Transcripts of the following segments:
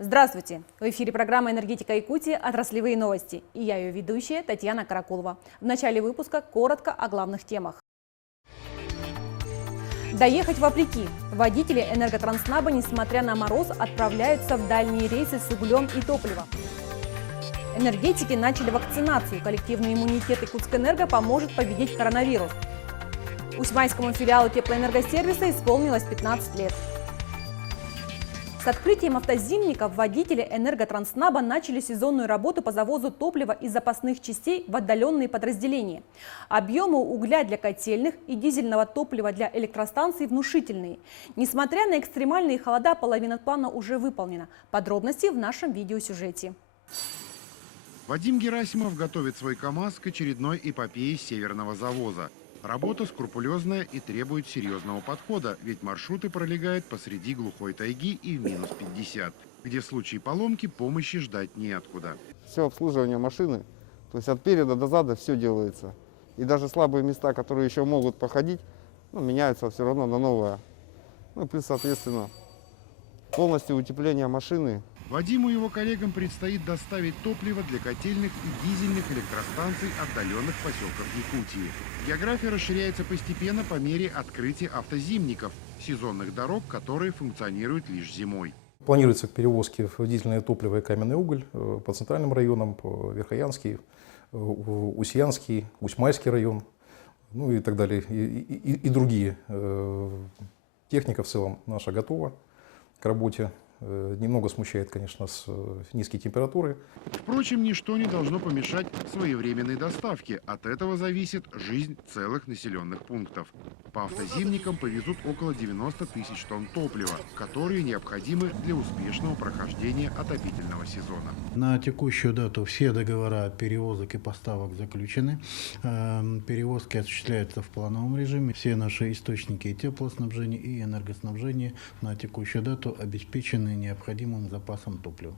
Здравствуйте! В эфире программа «Энергетика Якутии. Отраслевые новости». И я ее ведущая Татьяна Каракулова. В начале выпуска коротко о главных темах. Доехать вопреки. Водители «Энерготранснаба», несмотря на мороз, отправляются в дальние рейсы с углем и топливом. Энергетики начали вакцинацию. Коллективный иммунитет Якутскэнерго поможет победить коронавирус. Усьмайскому филиалу теплоэнергосервиса исполнилось 15 лет. С открытием автозимников водители «Энерготранснаба» начали сезонную работу по завозу топлива и запасных частей в отдаленные подразделения. Объемы угля для котельных и дизельного топлива для электростанций внушительные. Несмотря на экстремальные холода, половина плана уже выполнена. Подробности в нашем видеосюжете. Вадим Герасимов готовит свой КАМАЗ к очередной эпопее северного завоза. Работа скрупулезная и требует серьезного подхода, ведь маршруты пролегают посреди глухой тайги и в минус 50, где в случае поломки помощи ждать неоткуда. Все обслуживание машины, то есть от переда до зада все делается. И даже слабые места, которые еще могут походить, меняются все равно на новое. Плюс, соответственно, полностью утепление машины. Вадиму и его коллегам предстоит доставить топливо для котельных и дизельных электростанций отдаленных поселков Якутии. География расширяется постепенно по мере открытия автозимников, сезонных дорог, которые функционируют лишь зимой. Планируется перевозки в дизельное топливо и каменный уголь по центральным районам, по Верхоянский, Усьянский, Усьмайский район, и так далее, и другие. Техника в целом наша готова к работе. Немного смущает, конечно, с низкой температурой. Впрочем, ничто не должно помешать своевременной доставке. От этого зависит жизнь целых населенных пунктов. По автозимникам повезут около 90 тысяч тонн топлива, которые необходимы для успешного прохождения отопительного сезона. На текущую дату все договора перевозок и поставок заключены. Перевозки осуществляются в плановом режиме. Все наши источники теплоснабжения и энергоснабжения на текущую дату обеспечены необходимым запасом топлива.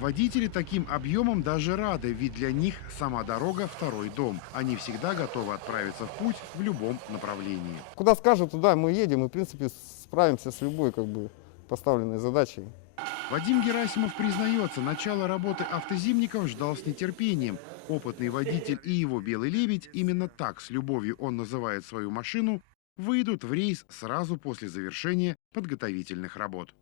Водители таким объемом даже рады, ведь для них сама дорога – второй дом. Они всегда готовы отправиться в путь в любом направлении. Куда скажут, туда мы едем и, в принципе, справимся с любой поставленной задачей. Вадим Герасимов признается, начало работы автозимников ждал с нетерпением. Опытный водитель и его «Белый лебедь», именно так с любовью он называет свою машину, выйдут в рейс сразу после завершения подготовительных работ.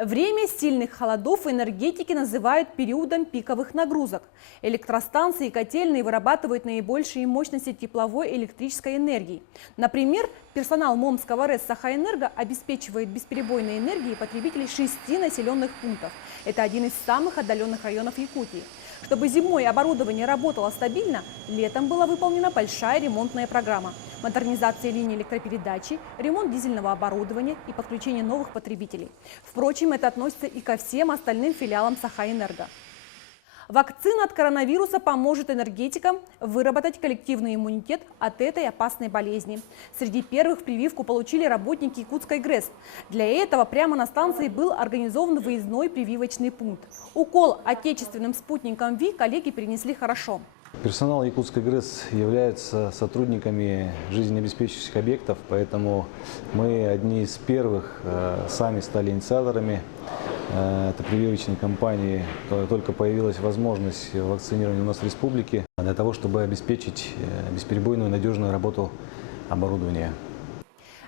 Время сильных холодов энергетики называют периодом пиковых нагрузок. Электростанции и котельные вырабатывают наибольшие мощности тепловой и электрической энергии. Например, персонал Момского РЭС «Сахаэнерго» обеспечивает бесперебойной энергией потребителей 6 населенных пунктов. Это один из самых отдаленных районов Якутии. Чтобы зимой оборудование работало стабильно, летом была выполнена большая ремонтная программа. Модернизация линий электропередачи, ремонт дизельного оборудования и подключение новых потребителей. Впрочем, это относится и ко всем остальным филиалам Сахаэнерго. Вакцина от коронавируса поможет энергетикам выработать коллективный иммунитет от этой опасной болезни. Среди первых прививку получили работники Якутской ГРЭС. Для этого прямо на станции был организован выездной прививочный пункт. Укол отечественным спутником ВИ коллеги перенесли хорошо. Персонал Якутской ГРЭС являются сотрудниками жизнеобеспечивающих объектов, поэтому мы одни из первых сами стали инициаторами этой прививочной кампании. Только появилась возможность вакцинирования у нас в республике для того, чтобы обеспечить бесперебойную надежную работу оборудования.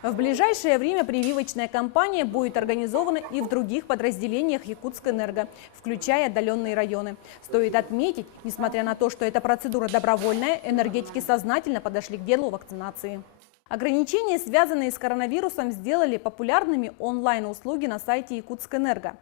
В ближайшее время прививочная кампания будет организована и в других подразделениях Якутскэнерго, включая отдаленные районы. Стоит отметить, несмотря на то, что эта процедура добровольная, энергетики сознательно подошли к делу вакцинации. Ограничения, связанные с коронавирусом, сделали популярными онлайн-услуги на сайте Якутскэнерго.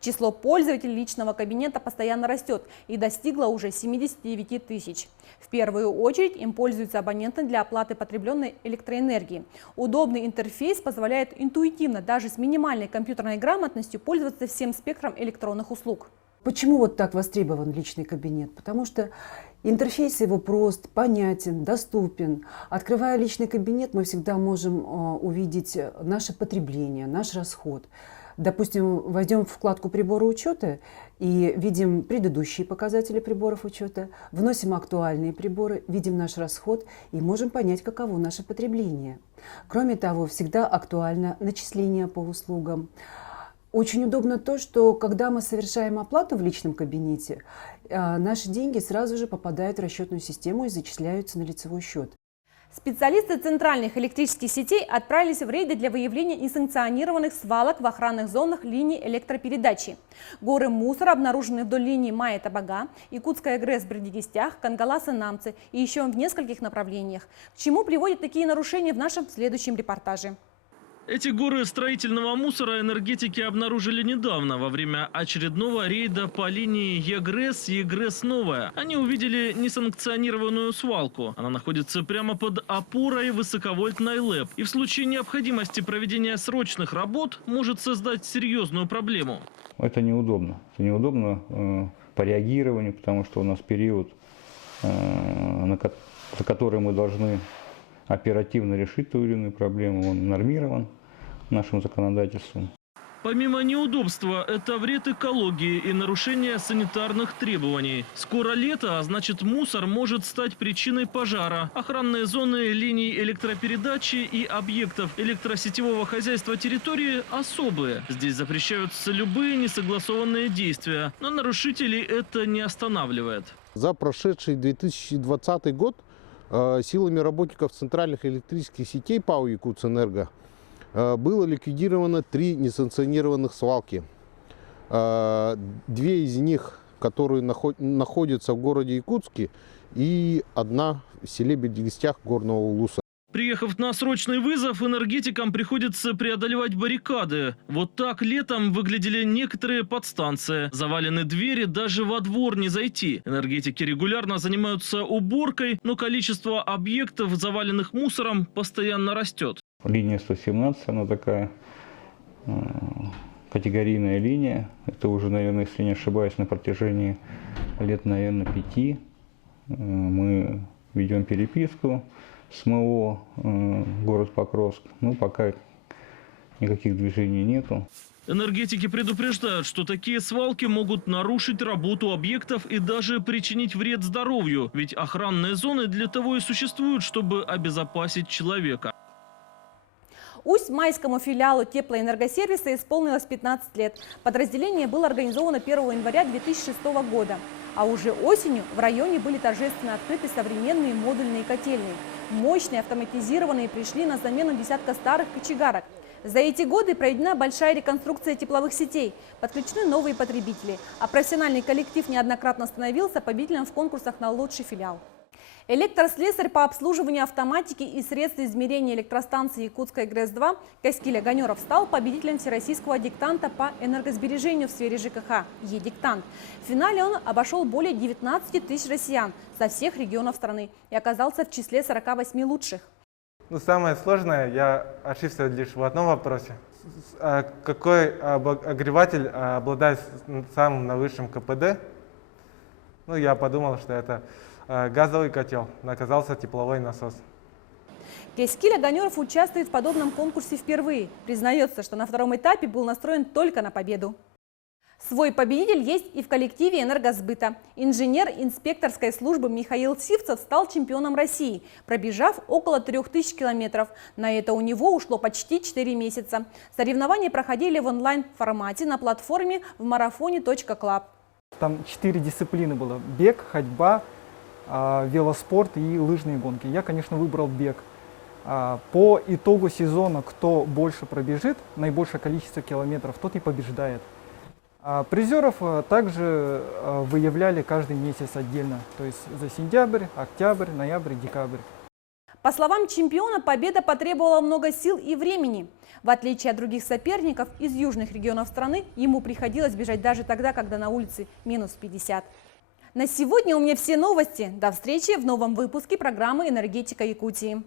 Число пользователей личного кабинета постоянно растет и достигло уже 79 тысяч. В первую очередь им пользуются абоненты для оплаты потребленной электроэнергии. Удобный интерфейс позволяет интуитивно, даже с минимальной компьютерной грамотностью, пользоваться всем спектром электронных услуг. Почему вот так востребован личный кабинет? Потому что интерфейс его прост, понятен, доступен. Открывая личный кабинет, мы всегда можем увидеть наше потребление, наш расход. Допустим, войдем в вкладку прибора учета и видим предыдущие показатели приборов учета, вносим актуальные приборы, видим наш расход и можем понять, каково наше потребление. Кроме того, всегда актуально начисление по услугам. Очень удобно то, что когда мы совершаем оплату в личном кабинете, наши деньги сразу же попадают в расчетную систему и зачисляются на лицевой счет. Специалисты центральных электрических сетей отправились в рейды для выявления несанкционированных свалок в охранных зонах линий электропередачи. Горы мусора обнаружены вдоль линии Майя-Табага, Якутская ГРЭС в Бердигистях, Кангалас-Намцы и еще в нескольких направлениях. К чему приводят такие нарушения в нашем следующем репортаже. Эти горы строительного мусора энергетики обнаружили недавно, во время очередного рейда по линии ЕГРЭС-Новая. Они увидели несанкционированную свалку. Она находится прямо под опорой высоковольтной ЛЭП. И в случае необходимости проведения срочных работ может создать серьезную проблему. Это неудобно. Это неудобно по реагированию, потому что у нас период, за который мы должны оперативно решить ту или иную проблему, он нормирован нашим законодательством. Помимо неудобства, это вред экологии и нарушение санитарных требований. Скоро лето, а значит мусор может стать причиной пожара. Охранные зоны линий электропередачи и объектов электросетевого хозяйства территории особые. Здесь запрещаются любые несогласованные действия, но нарушителей это не останавливает. За прошедший 2020 год силами работников центральных электрических сетей ПАО «Якутэнерго» было ликвидировано 3 несанкционированных свалки. 2 из них, которые находятся в городе Якутске, и 1 в селе Бердигистях Горного Улуса. Приехав на срочный вызов, энергетикам приходится преодолевать баррикады. Вот так летом выглядели некоторые подстанции. Завалены двери, даже во двор не зайти. Энергетики регулярно занимаются уборкой, но количество объектов, заваленных мусором, постоянно растет. Линия 117, она такая категорийная линия. Это уже, наверное, если не ошибаюсь, на протяжении лет, наверное, 5 мы ведем переписку с МО город Покровск. Ну, пока никаких движений нету. Энергетики предупреждают, что такие свалки могут нарушить работу объектов и даже причинить вред здоровью. Ведь охранные зоны для того и существуют, чтобы обезопасить человека. Усть-Майскому филиалу теплоэнергосервиса исполнилось 15 лет. Подразделение было организовано 1 января 2006 года. А уже осенью в районе были торжественно открыты современные модульные котельные. Мощные, автоматизированные, пришли на замену десятка старых кочегарок. За эти годы проведена большая реконструкция тепловых сетей, подключены новые потребители, а профессиональный коллектив неоднократно становился победителем в конкурсах на лучший филиал. Электрослесарь по обслуживанию автоматики и средств измерения электростанции Якутская ГРЭС-2 Каскиль Оганеров стал победителем всероссийского диктанта по энергосбережению в сфере ЖКХ «Е-диктант». В финале он обошел более 19 тысяч россиян со всех регионов страны и оказался в числе 48 лучших. Самое сложное, я ошибся лишь в одном вопросе. Какой обогреватель обладает самым наивысшим КПД? Я подумал, что это газовый котел, оказался тепловой насос. Каскиль Оганеров участвует в подобном конкурсе впервые. Признается, что на втором этапе был настроен только на победу. Свой победитель есть и в коллективе энергосбыта. Инженер инспекторской службы Михаил Сивцев стал чемпионом России, пробежав около 3000 километров. На это у него ушло почти 4 месяца. Соревнования проходили в онлайн-формате на платформе в марафоне.клаб. Там 4 дисциплины было: бег, ходьба, велоспорт и лыжные гонки. Я, конечно, выбрал бег. По итогу сезона, кто больше пробежит, наибольшее количество километров, тот и побеждает. Призеров также выявляли каждый месяц отдельно, то есть за сентябрь, октябрь, ноябрь, декабрь. По словам чемпиона, победа потребовала много сил и времени. В отличие от других соперников из южных регионов страны, ему приходилось бежать даже тогда, когда на улице минус 50. На сегодня у меня все новости. До встречи в новом выпуске программы «Энергетика Якутии».